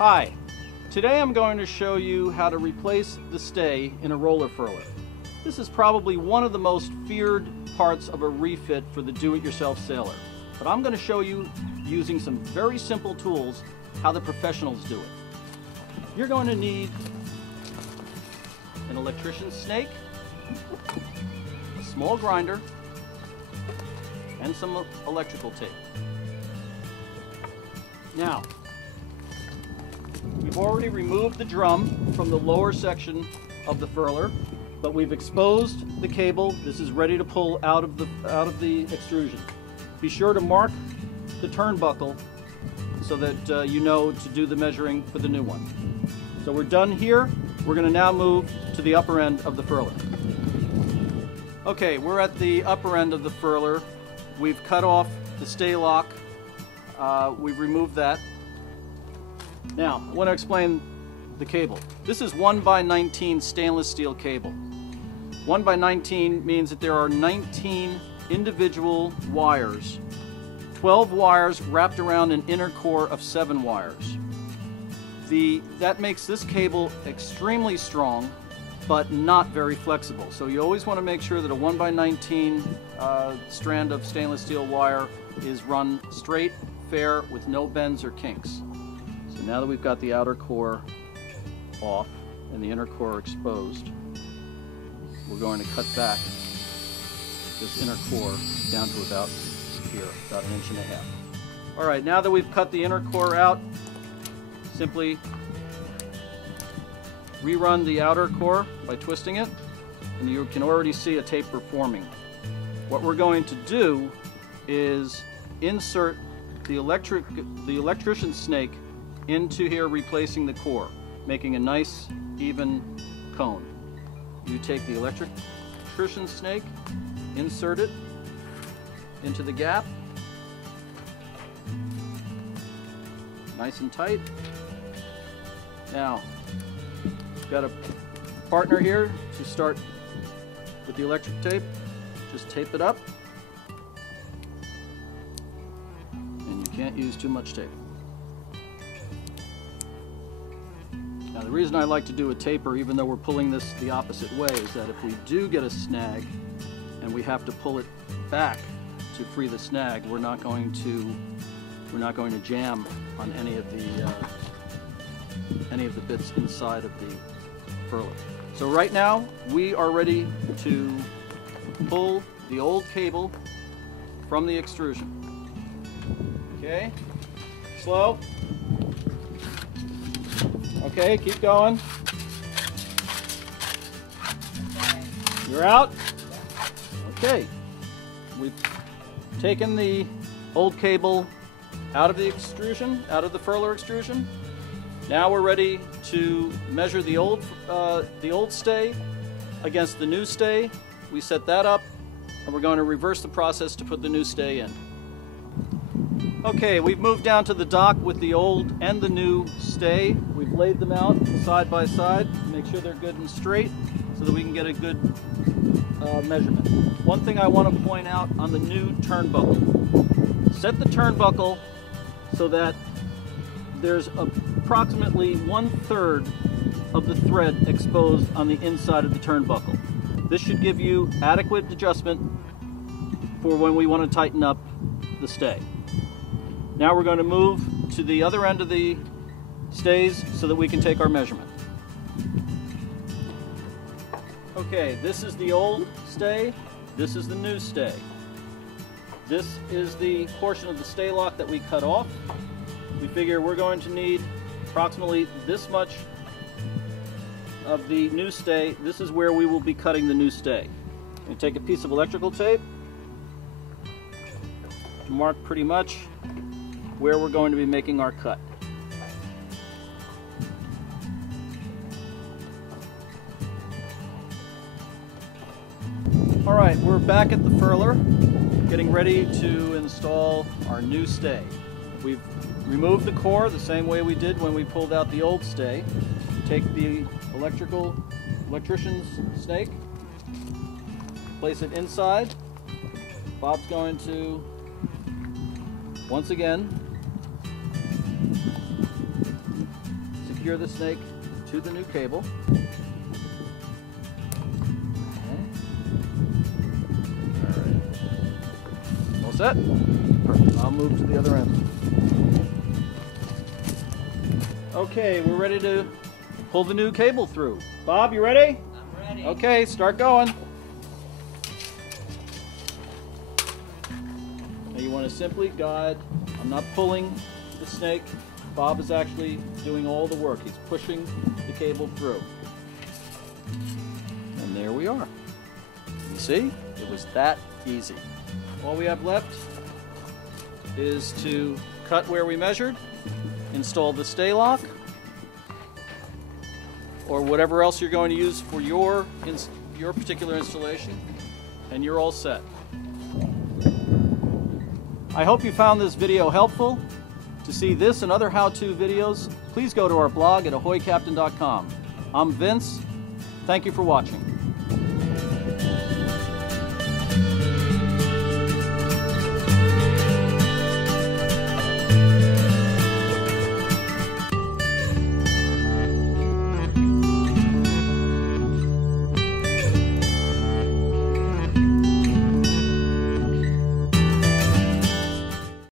Hi, today I'm going to show you how to replace the stay in a roller furler. This is probably one of the most feared parts of a refit for the do-it-yourself sailor, but I'm going to show you using some very simple tools how the professionals do it. You're going to need an electrician's snake, a small grinder, and some electrical tape. Now, we've already removed the drum from the lower section of the furler, but we've exposed the cable. This is ready to pull out of the extrusion. Be sure to mark the turnbuckle so that you know to do the measuring for the new one. So we're done here. We're going to now move to the upper end of the furler. Okay, we're at the upper end of the furler. We've cut off the stay lock. We've removed that. Now, I want to explain the cable. This is 1x19 stainless steel cable. 1x19 means that there are 19 individual wires, 12 wires wrapped around an inner core of 7 wires. That makes this cable extremely strong, but not very flexible. So you always want to make sure that a 1x19 strand of stainless steel wire is run straight, fair, with no bends or kinks. So now that we've got the outer core off and the inner core exposed, we're going to cut back this inner core down to about here, about 1.5 inches. All right, now that we've cut the inner core out, simply rerun the outer core by twisting it, and you can already see a taper forming. What we're going to do is insert the electrician's snake into here, replacing the core, making a nice even cone. You take the electrician's snake, insert it into the gap, nice and tight. Now, we've got a partner here to start with the electric tape. Just tape it up. And you can't use too much tape. Now, the reason I like to do a taper, even though we're pulling this the opposite way, is that if we do get a snag and we have to pull it back to free the snag, we're not going to jam on any of the bits inside of the furler. So right now we are ready to pull the old cable from the extrusion. Okay, slow. Okay, keep going. You're out. Okay, we've taken the old cable out of the extrusion, out of the furler extrusion. Now we're ready to measure the old stay against the new stay. We set that up, and we're going to reverse the process to put the new stay in. Okay, we've moved down to the dock with the old and the new stay. We've laid them out side by side, make sure they're good and straight so that we can get a good measurement. One thing I want to point out on the new turnbuckle. Set the turnbuckle so that there's approximately 1/3 of the thread exposed on the inside of the turnbuckle. This should give you adequate adjustment for when we want to tighten up the stay. Now we're going to move to the other end of the stays so that we can take our measurement. Okay, this is the old stay, this is the new stay. This is the portion of the stay lock that we cut off. We figure we're going to need approximately this much of the new stay. This is where we will be cutting the new stay. And take a piece of electrical tape, mark pretty much where we're going to be making our cut. All right, we're back at the furler, getting ready to install our new stay. We've removed the core the same way we did when we pulled out the old stay. Take the electrician's snake, place it inside. Bob's going to, once again, secure the snake to the new cable. All set? Perfect. I'll move to the other end. Okay, we're ready to pull the new cable through. Bob, you ready? I'm ready. Okay, start going. Now you want to simply guide. I'm not pulling the snake. Bob is actually doing all the work. He's pushing the cable through. And there we are. You see? It was that easy. All we have left is to cut where we measured, install the stay lock, or whatever else you're going to use for your particular installation, and you're all set. I hope you found this video helpful. To see this and other how-to videos, please go to our blog at ahoycaptain.com. I'm Vince. Thank you for watching.